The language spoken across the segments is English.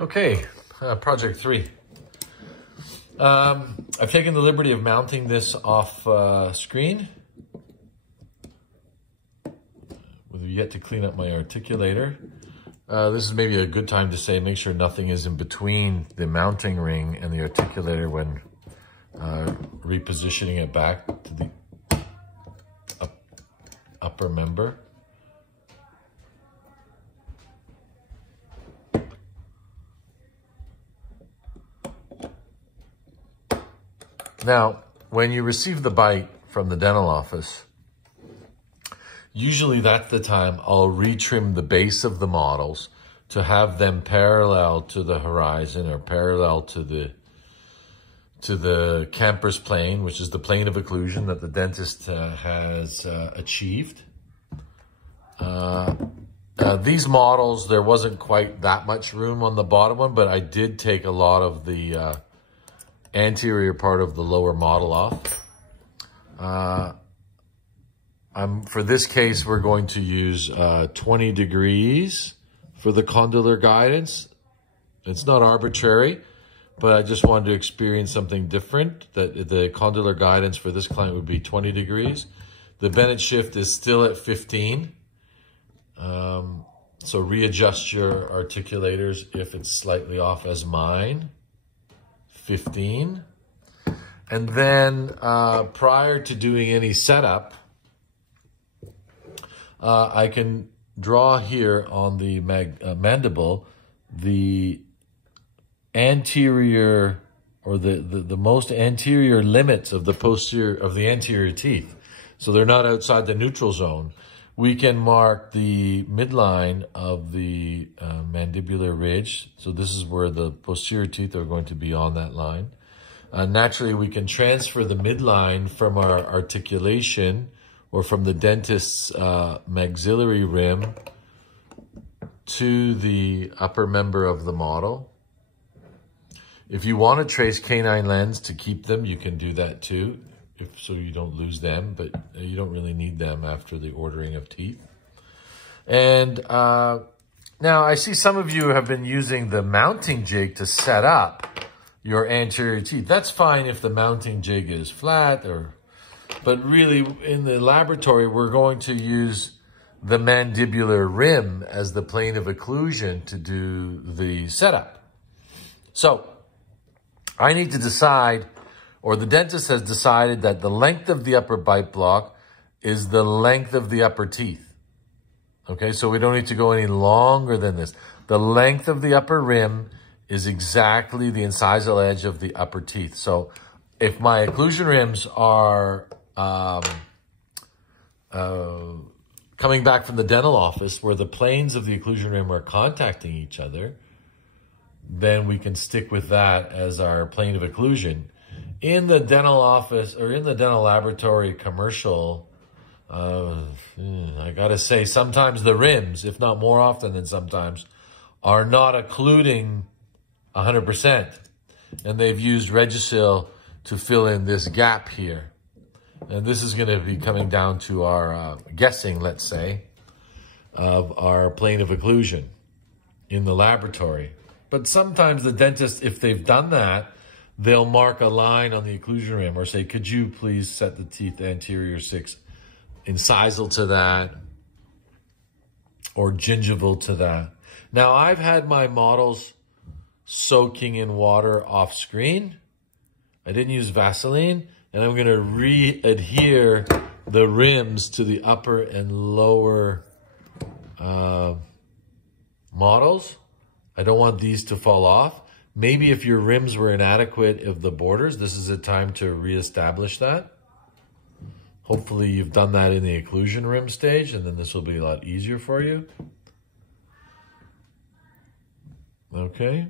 Okay, project 3. I've taken the liberty of mounting this off screen. We've yet to clean up my articulator. This is maybe a good time to say, make sure nothing is in between the mounting ring and the articulator when repositioning it back to the upper member. Now, when you receive the bite from the dental office, usually that's the time I'll retrim the base of the models to have them parallel to the horizon or parallel to the camper's plane, which is the plane of occlusion that the dentist has achieved. These models, there wasn't quite that much room on the bottom one, but I did take a lot of the anterior part of the lower model off. For this case, we're going to use 20 degrees for the condylar guidance. It's not arbitrary, but I just wanted to experience something different. That the condylar guidance for this client would be 20 degrees. The Bennett shift is still at 15. So readjust your articulators if it's slightly off as mine. 15. And then prior to doing any setup, I can draw here on the mandible the anterior or the most anterior limits of the anterior teeth. So they're not outside the neutral zone. We can mark the midline of the mandibular ridge. So this is where the posterior teeth are going to be on that line. Naturally, we can transfer the midline from our articulation or from the dentist's maxillary rim to the upper member of the model. If you want to trace canine lens to keep them, you can do that too, so you don't lose them, but you don't really need them after the ordering of teeth. And now I see some of you have been using the mounting jig to set up your anterior teeth. That's fine if the mounting jig is flat, but really in the laboratory, we're going to use the mandibular rim as the plane of occlusion to do the setup. So I need to decide, or the dentist has decided that the length of the upper bite block is the length of the upper teeth. Okay, so we don't need to go any longer than this. The length of the upper rim is exactly the incisal edge of the upper teeth. So if my occlusion rims are coming back from the dental office where the planes of the occlusion rim are contacting each other, then we can stick with that as our plane of occlusion. In the dental office or in the dental laboratory commercial, I gotta say, sometimes the rims, if not more often than sometimes, are not occluding 100%. And they've used Regisil to fill in this gap here. And this is gonna be coming down to our guessing, let's say, of our plane of occlusion in the laboratory. But sometimes the dentist, if they've done that, they'll mark a line on the occlusion rim or say, could you please set the teeth anterior 6 incisal to that or gingival to that. Now, I've had my models soaking in water off screen. I didn't use Vaseline, and I'm going to re-adhere the rims to the upper and lower models. I don't want these to fall off. Maybe if your rims were inadequate of the borders, this is a time to reestablish that. Hopefully you've done that in the occlusion rim stage, and then this will be a lot easier for you. Okay.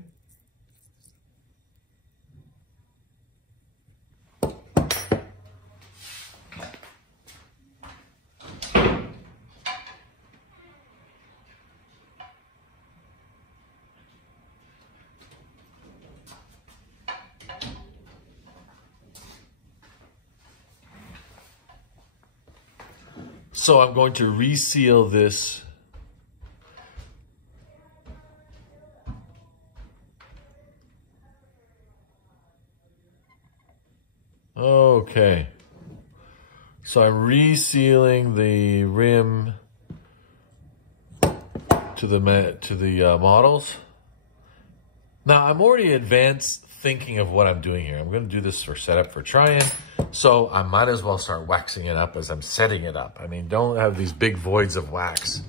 So I'm going to reseal this Okay. So I'm resealing the rim to the models. Now I'm already advanced thinking of what I'm doing here. I'm going to do this for setup for try-in, so I might as well start waxing it up as I'm setting it up. I mean, don't have these big voids of wax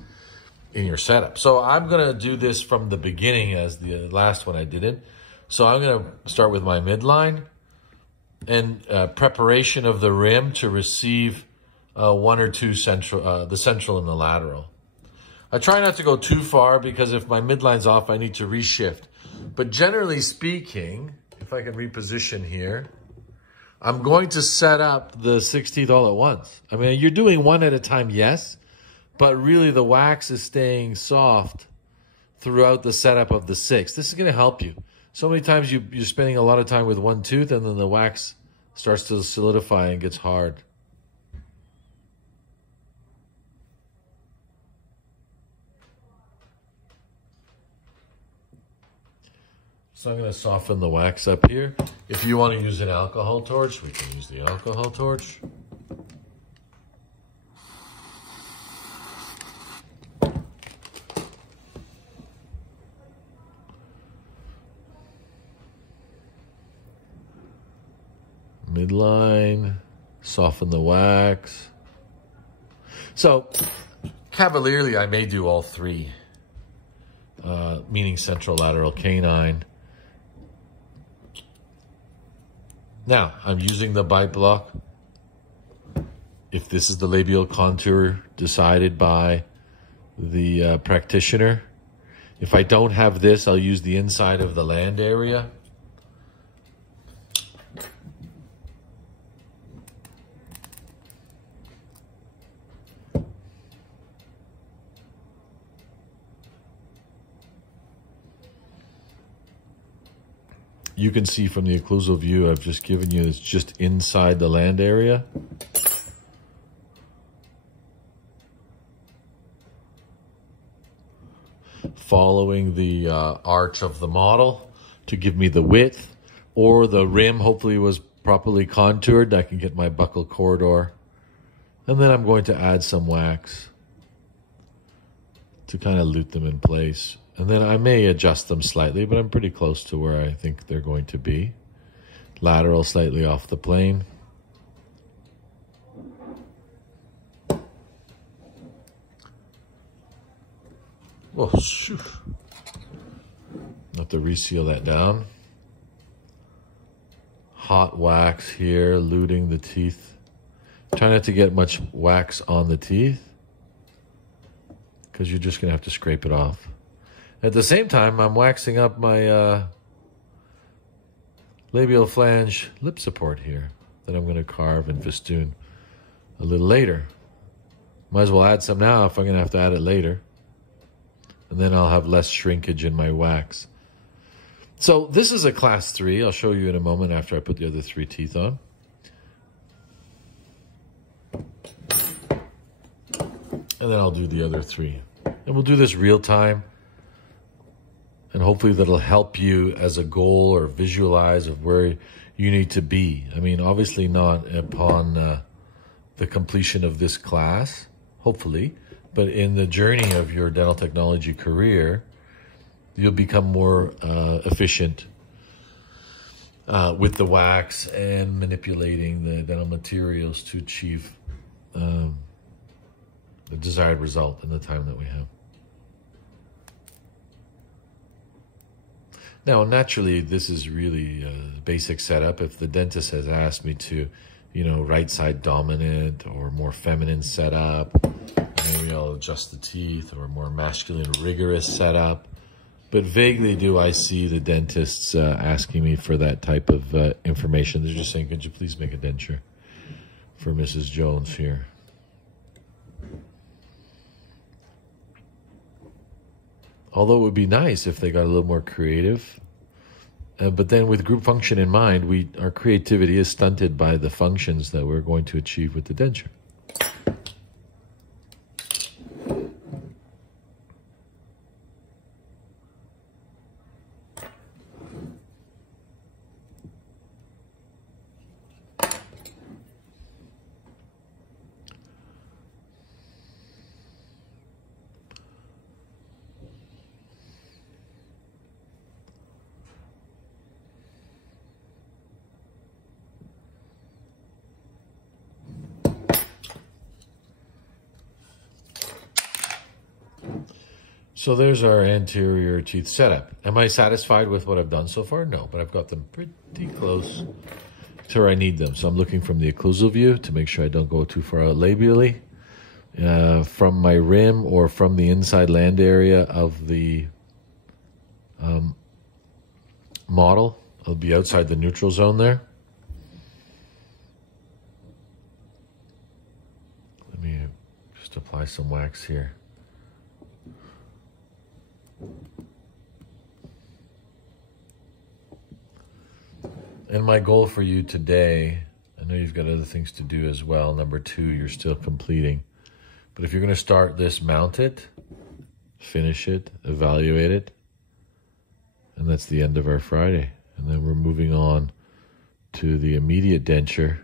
in your setup. So I'm going to do this from the beginning as the last one I did it. So I'm going to start with my midline and preparation of the rim to receive one or two central, the central and the lateral. I try not to go too far because if my midline's off, I need to reshift. But generally speaking, if I can reposition here, I'm going to set up the 16th all at once. I mean, you're doing one at a time, yes, but really the wax is staying soft throughout the setup of the 6th. This is going to help you. So many times you're spending a lot of time with one tooth and then the wax starts to solidify and gets hard. So I'm going to soften the wax up here. If you want to use an alcohol torch, we can use the alcohol torch. Midline, soften the wax. So cavalierly, I may do all three, meaning central, lateral, canine. Now, I'm using the bite block. If this is the labial contour decided by the practitioner. If I don't have this, I'll use the inside of the land area. You can see from the occlusal view I've just given you, it's just inside the land area. Following the arch of the model to give me the width, or the rim hopefully was properly contoured. I can get my buccal corridor. And then I'm going to add some wax to kind of lute them in place. And then I may adjust them slightly, but I'm pretty close to where I think they're going to be. Lateral slightly off the plane. Oh, shoot. Have to reseal that down. Hot wax here, luting the teeth. Try not to get much wax on the teeth, because you're just going to have to scrape it off. At the same time, I'm waxing up my labial flange lip support here that I'm going to carve and festoon a little later. Might as well add some now if I'm going to have to add it later. And then I'll have less shrinkage in my wax. So this is a class 3. I'll show you in a moment after I put the other 3 teeth on. And then I'll do the other 3. And we'll do this real time. And hopefully that'll help you as a goal or visualize of where you need to be. I mean, obviously not upon the completion of this class, hopefully, but in the journey of your dental technology career, you'll become more efficient with the wax and manipulating the dental materials to achieve the desired result in the time that we have. Now, naturally, this is really a basic setup. If the dentist has asked me to, you know, right side dominant or more feminine setup, maybe I'll adjust the teeth, or more masculine rigorous setup. But vaguely do I see the dentists asking me for that type of information. They're just saying, could you please make a denture for Mrs. Jones here? Although it would be nice if they got a little more creative. But then with group function in mind, our creativity is stunted by the functions that we're going to achieve with the denture. So there's our anterior teeth setup. Am I satisfied with what I've done so far? No, but I've got them pretty close to where I need them. So I'm looking from the occlusal view to make sure I don't go too far out labially. From my rim or from the inside land area of the model, I'll be outside the neutral zone there. Let me just apply some wax here. And my goal for you today, I know you've got other things to do as well. Number 2, you're still completing. But if you're going to start this, mount it, finish it, evaluate it. And that's the end of our Friday. And then we're moving on to the immediate denture,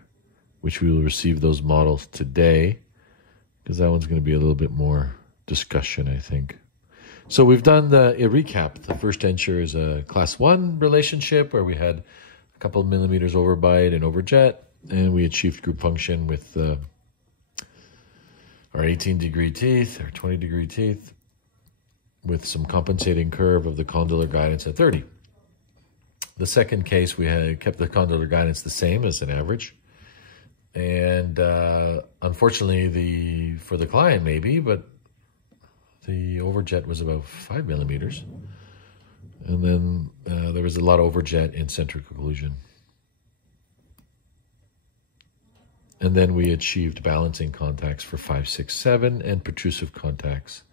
which we will receive those models today, because that one's going to be a little bit more discussion, I think. So we've done a recap. The first denture is a class 1 relationship where we had a couple of millimeters overbite and overjet, and we achieved group function with our 18-degree teeth, our 20-degree teeth, with some compensating curve of the condylar guidance at 30. The second case, we had kept the condylar guidance the same as an average. And unfortunately, for the client maybe, but the overjet was about 5 millimeters. And then there was a lot of overjet in centric occlusion. And then we achieved balancing contacts for 5, 6, 7 and protrusive contacts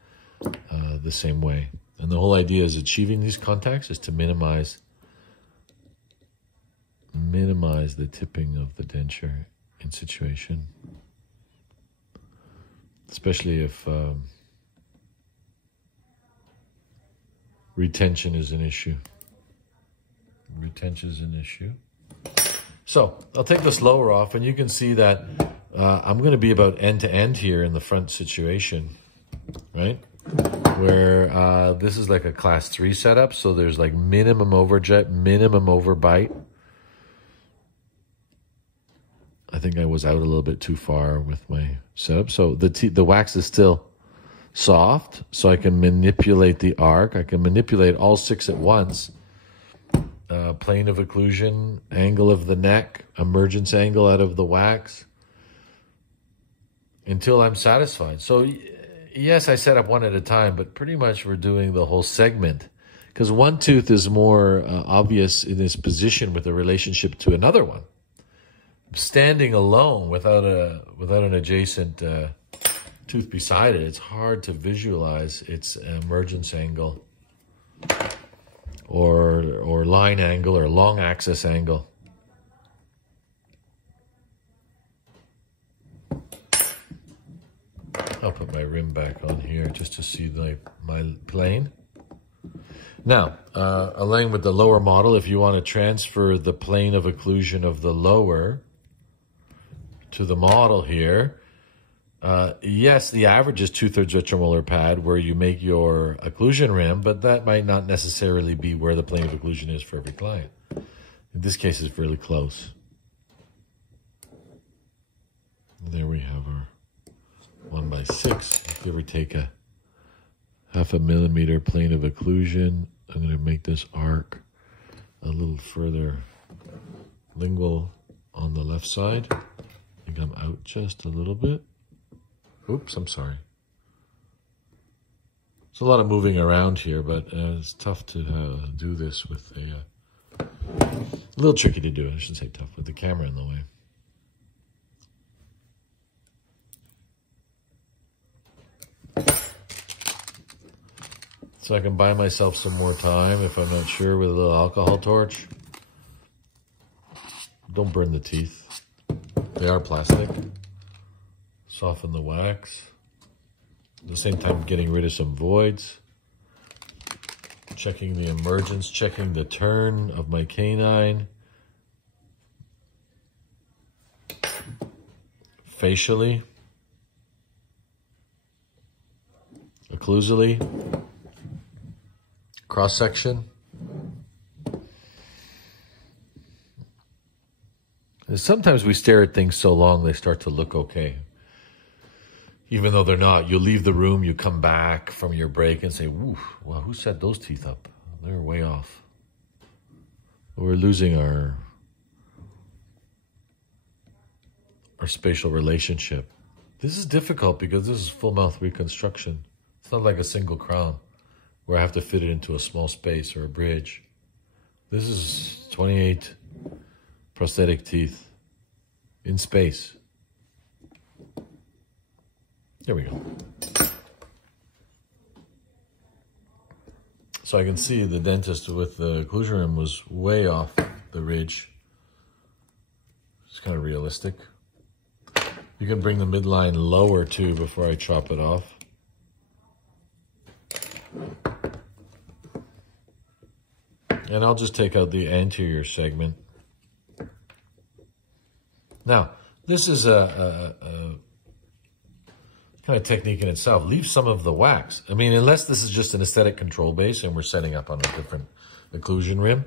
the same way. And the whole idea is achieving these contacts is to minimize the tipping of the denture in situation, especially if retention is an issue. Retention is an issue. So I'll take this lower off, and you can see that I'm going to be about end to end here in the front situation, right? Where this is like a class 3 setup, so there's like minimum overjet, minimum overbite. I think I was out a little bit too far with my setup. So the wax is still soft, so I can manipulate the arc. I can manipulate all 6 at once. Plane of occlusion, angle of the neck, emergence angle out of the wax, until I'm satisfied. So yes, I set up one at a time, but pretty much we're doing the whole segment, because one tooth is more obvious in its position with a relationship to another one. Standing alone without an adjacent tooth beside it, it's hard to visualize its emergence angle or line angle or long axis angle. I'll put my rim back on here just to see my plane. Now, along with the lower model, if you want to transfer the plane of occlusion of the lower to the model here, yes, the average is 2/3 retromolar pad where you make your occlusion rim, but that might not necessarily be where the plane of occlusion is for every client. In this case, it's really close. There we have our 1/6. Give or take a 0.5 millimeter plane of occlusion. I'm going to make this arc a little further lingual on the left side. I think I'm out just a little bit. Oops, I'm sorry. There's a lot of moving around here, but it's tough to do this with a little tricky to do. I shouldn't say tough, with the camera in the way. So I can buy myself some more time if I'm not sure with a little alcohol torch. Don't burn the teeth. They are plastic. Soften the wax. At the same time, getting rid of some voids. Checking the emergence, checking the turn of my canine. Facially. Occlusally. Cross section. And sometimes we stare at things so long they start to look okay. even though they're not. You'll leave the room, you come back from your break and say, "Woof, well, who set those teeth up? They're way off." We're losing our spatial relationship. This is difficult because this is full mouth reconstruction. It's not like a single crown where I have to fit it into a small space or a bridge. This is 28 prosthetic teeth in space. There we go. So I can see the dentist with the occlusion rim was way off the ridge. It's kind of realistic. You can bring the midline lower too before I chop it off. And I'll just take out the anterior segment. Now, this is a kind of technique in itself. Leave some of the wax. I mean, unless this is just an aesthetic control base and we're setting up on a different occlusion rim.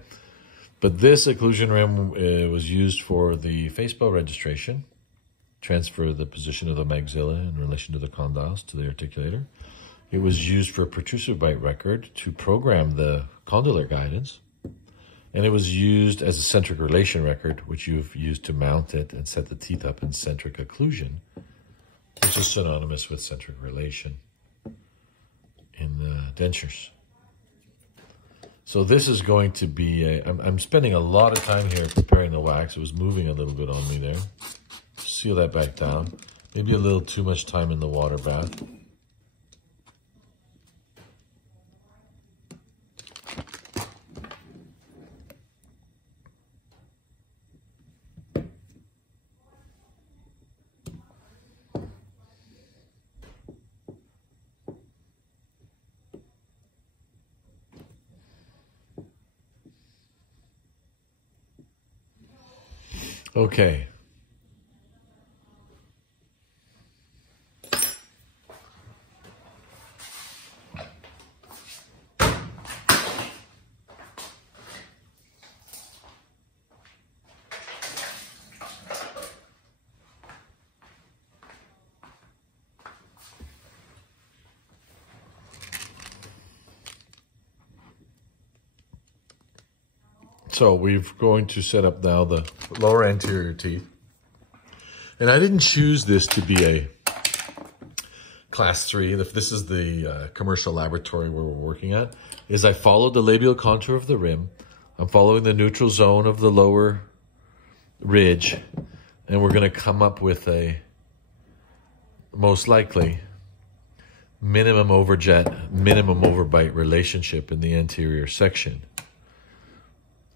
But this occlusion rim was used for the face bow registration. Transfer the position of the maxilla in relation to the condyles to the articulator. It was used for protrusive bite record to program the condylar guidance. And it was used as a centric relation record, which you've used to mount it and set the teeth up in centric occlusion, which is synonymous with centric relation in the dentures. So this is going to be I'm spending a lot of time here preparing the wax. It was moving a little bit on me there. Seal that back down. Maybe a little too much time in the water bath. Okay. So we're going to set up now the lower anterior teeth. And I didn't choose this to be a class 3. If this is the commercial laboratory where we're working at, is I followed the labial contour of the rim. I'm following the neutral zone of the lower ridge. And we're going to come up with a, most likely, minimum overjet, minimum overbite relationship in the anterior section,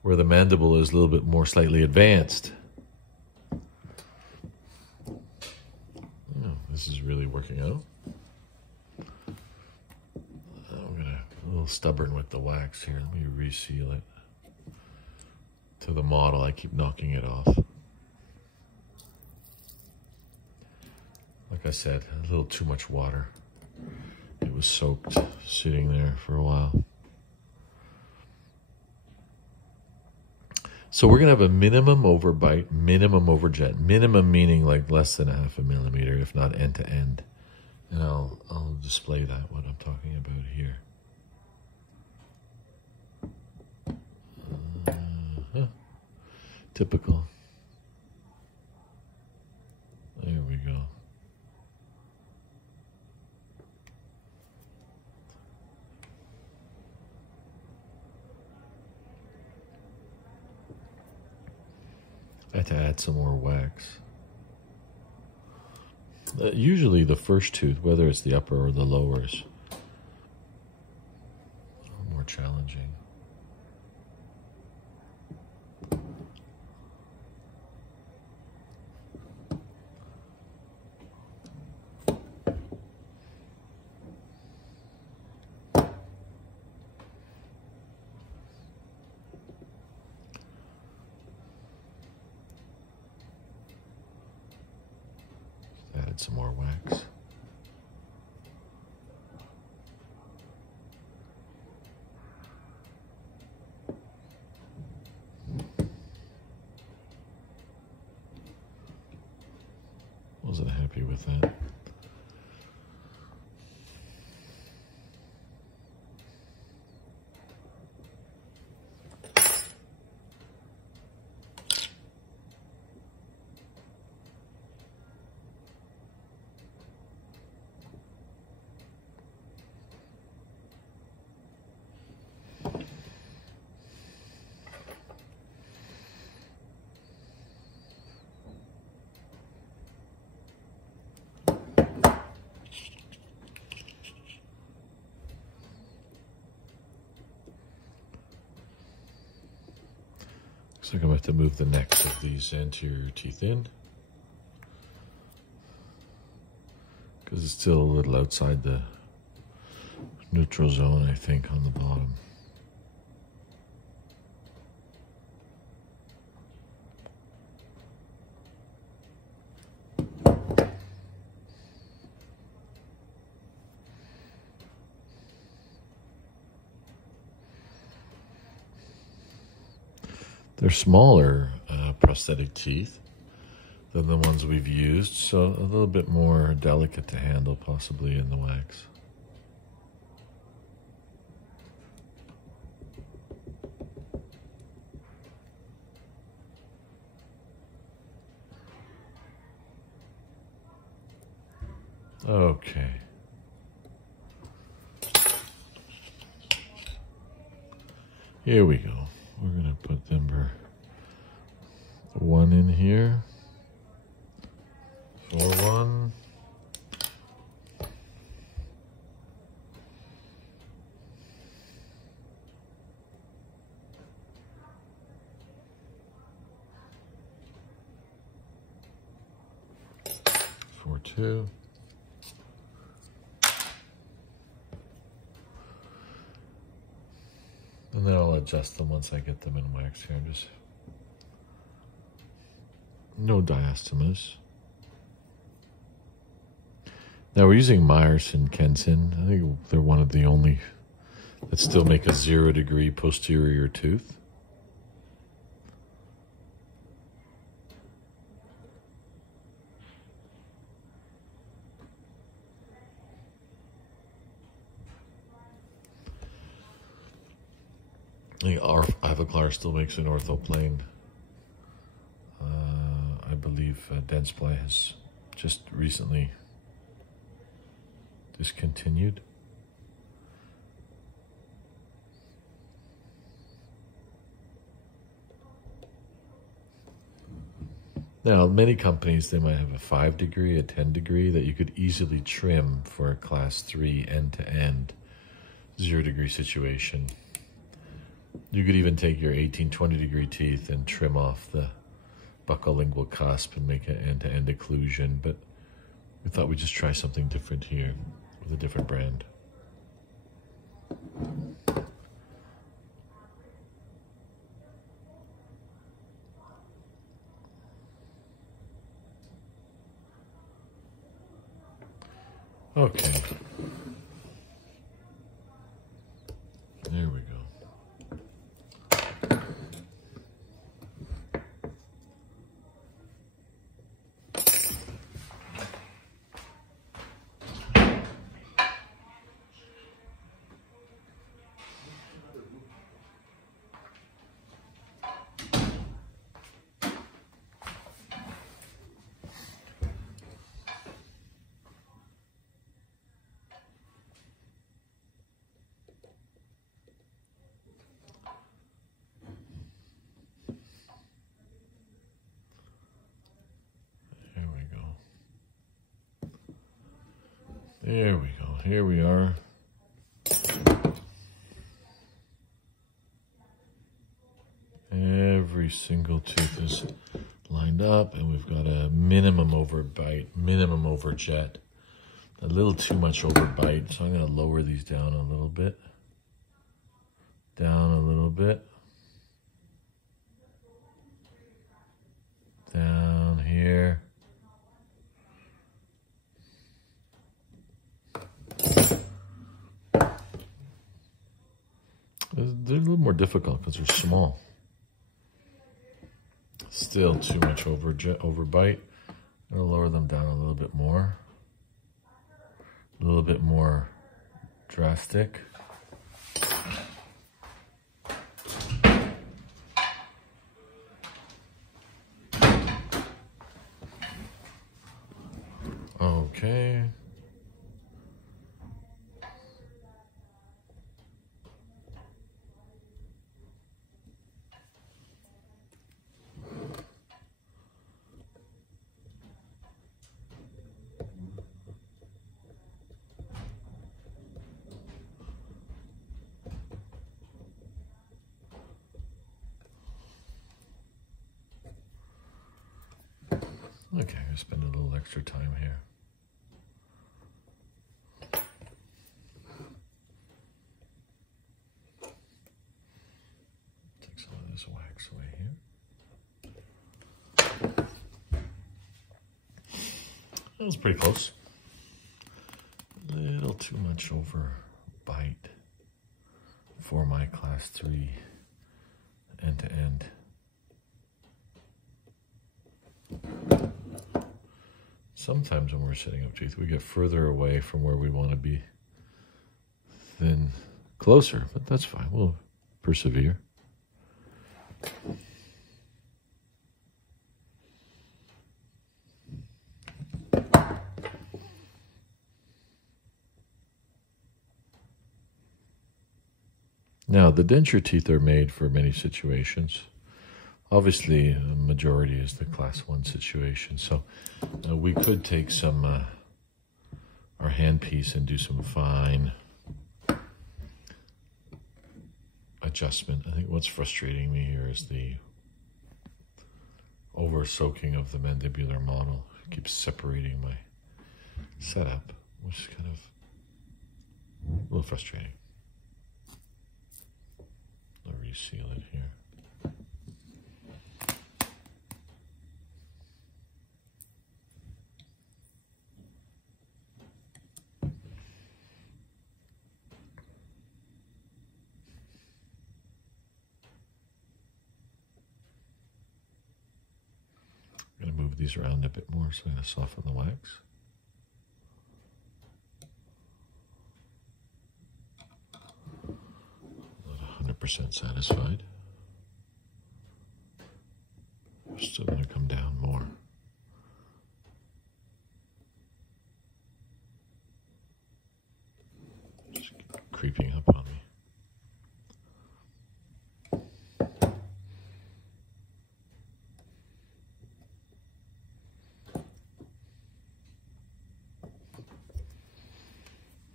where the mandible is a little bit more slightly advanced. Oh, this is really working out. I'm a little stubborn with the wax here. Let me reseal it to the model. I keep knocking it off. Like I said, a little too much water. It was soaked, sitting there for a while. So we're going to have a minimum overbite, minimum overjet. Minimum meaning like less than 0.5 millimeter, if not end to end. And I'll display that, what I'm talking about here. Typical. There we go. I had to add some more wax. Usually the first tooth, whether it's the upper or the lower, is a little more challenging. Add some more wax. Wasn't happy with that. Looks like I'm going to have to move the necks of these anterior teeth in, because it's still a little outside the neutral zone, I think, on the bottom. They're smaller prosthetic teeth than the ones we've used, so a little bit more delicate to handle possibly in the wax. Okay. Here we go. We're going to put number 1 in here. 4-1. For 2. And then I'll adjust them once I get them in wax here. Just no diastemas. Now we're using Myers and Kenson. I think they're one of the only that still make a 0-degree posterior tooth. I think Ivoclar still makes an orthoplane. I believe Dentsply has just recently discontinued. Now, many companies, they might have a 5-degree, a 10-degree that you could easily trim for a class 3 end-to-end 0-degree situation. You could even take your 18, 20-degree teeth and trim off the buccolingual cusp and make an end-to-end occlusion, but we thought we'd just try something different here with a different brand. Okay. There we go. There we go. Here we are. Every single tooth is lined up, and we've got a minimum overbite, minimum overjet. A little too much overbite, so I'm going to lower these down a little bit. Down a little bit. Down here. They're a little more difficult because they're small. Still too much overbite. I'm going to lower them down a little bit more. A little bit more drastic. Okay. Okay, I'll spend a little extra time here. Take some of this wax away here. That was pretty close. A little too much over bite for my class 3 end-to-end. Sometimes when we're setting up teeth, we get further away from where we want to be than closer, but that's fine. We'll persevere. Now, the denture teeth are made for many situations. Obviously, a majority is the class 1 situation. So we could take some, our handpiece and do some fine adjustment. I think what's frustrating me here is the over soaking of the mandibular model. It keeps separating my setup, which is kind of a little frustrating. I'll reseal it here. I'm going to move these around a bit more so I'm going to soften the wax. Not 100% satisfied. Still going to come down more. Just creeping up on me.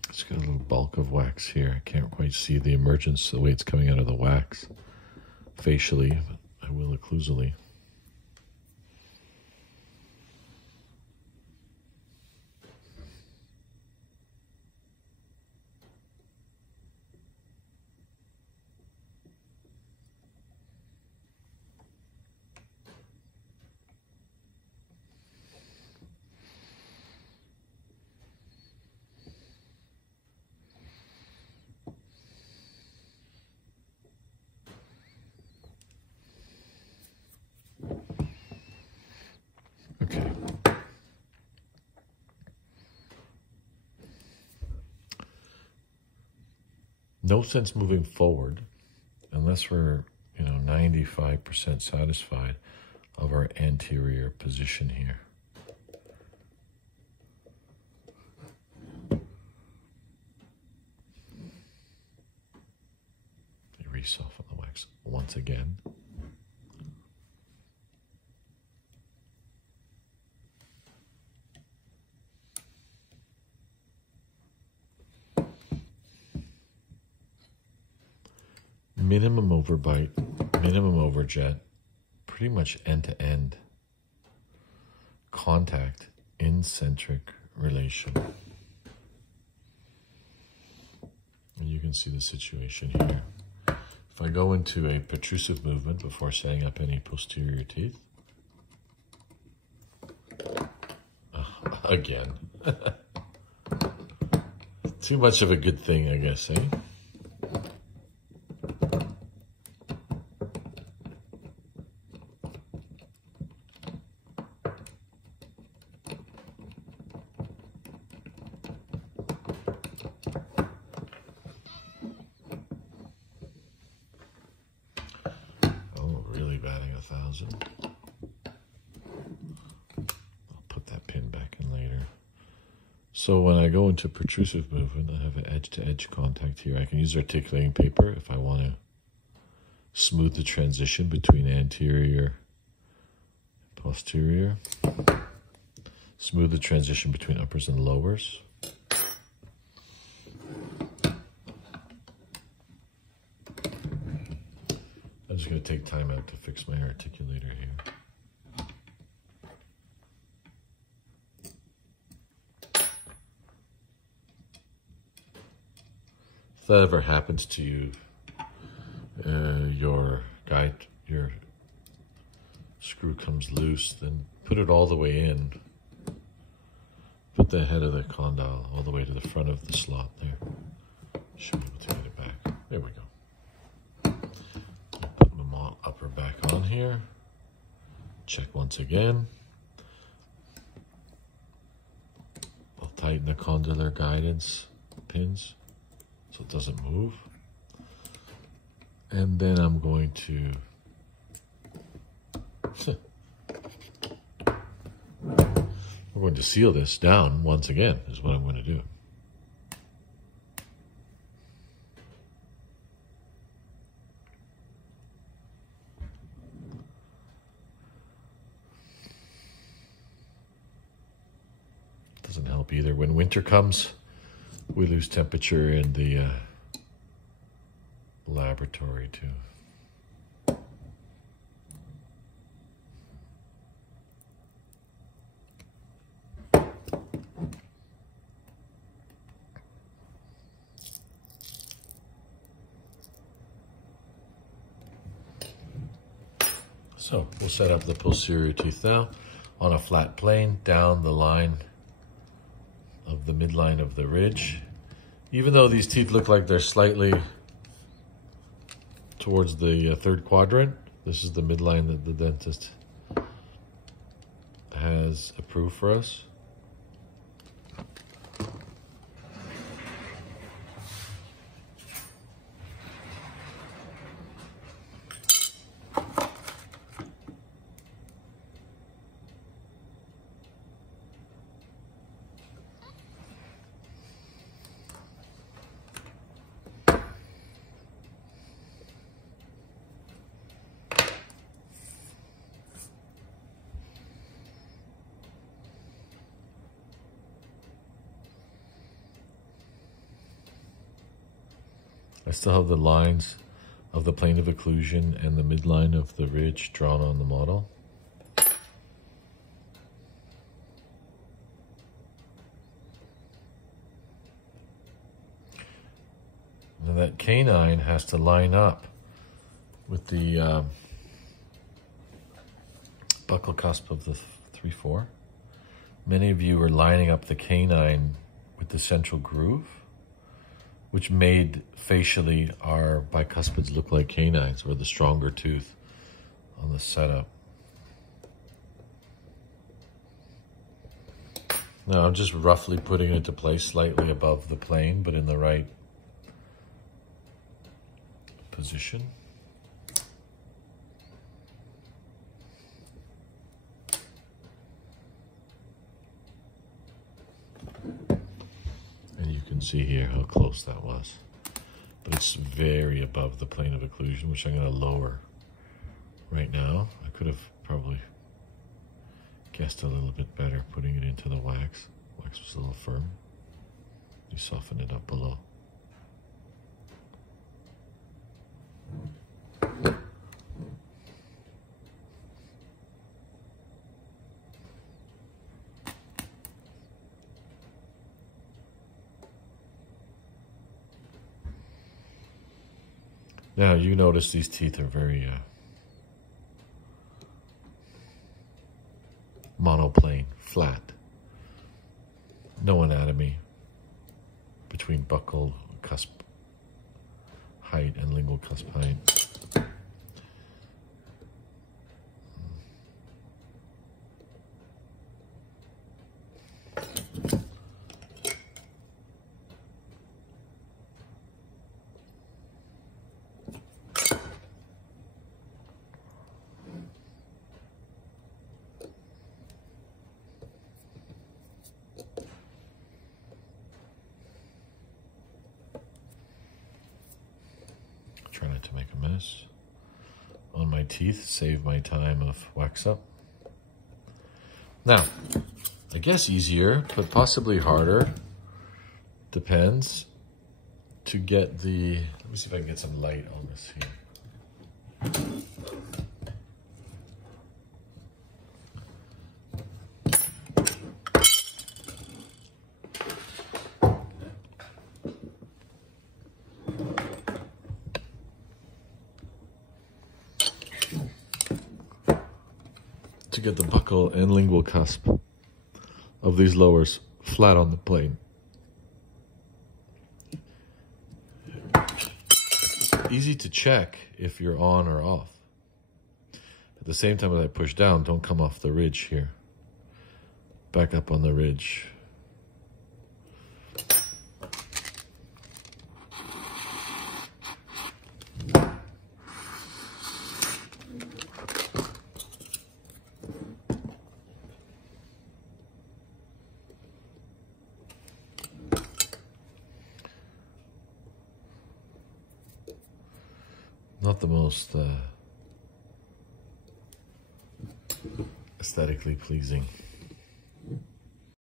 It's got a little bulk of wax here. I can't quite see the emergence, the way it's coming out of the wax facially, but I will occlusally. Okay. No sense moving forward unless we're, 95% satisfied of our anterior position here. Re-soften the wax once again. Minimum overbite, minimum overjet, pretty much end-to-end contact in centric relation. And you can see the situation here. If I go into a protrusive movement before setting up any posterior teeth, again, too much of a good thing, I guess, eh? Batting 1,000. I'll put that pin back in later. So when I go into protrusive movement, I have an edge-to-edge contact here. I can use articulating paper if I want to smooth the transition between anterior and posterior. Smooth the transition between uppers and lowers. I'm just going to take time out to fix my articulator here. that ever happens to you, your screw comes loose, then put it all the way in. Put the head of the condyle all the way to the front of the slot there. Should be able to get it back. There we go. Put my upper back on here. Check once again. I'll tighten the condylar guidance pins so it doesn't move. And then I'm going to we're going to seal this down once again, is what I'm going to do. Doesn't help either. When winter comes, we lose temperature in the laboratory too. So we'll set up the posterior teeth now on a flat plane down the line of the midline of the ridge. Even though these teeth look like they're slightly towards the third quadrant, this is the midline that the dentist has approved for us. I still have the lines of the plane of occlusion and the midline of the ridge drawn on the model. Now that canine has to line up with the buccal cusp of the 3-4. Many of you are lining up the canine with the central groove, which made facially our bicuspids look like canines, or the stronger tooth on the setup. Now I'm just roughly putting it into place slightly above the plane, but in the right position. And you can see here how close that was. But it's very above the plane of occlusion, which I'm going to lower right now. I could have probably guessed a little bit better putting it into the wax. Wax was a little firm. You soften it up below. Now you notice these teeth are very monoplane, flat. No anatomy between buccal cusp height and lingual cusp height. Try not to make a mess on my teeth, save my time of wax up. Now, I guess easier, but possibly harder, depends, to get the, let me see if I can get some light on this here. get the buccal and lingual cusp of these lowers flat on the plane. It's easy to check if you're on or off. At the same time as I push down, don't come off the ridge here. Back up on the ridge. Not the most aesthetically pleasing.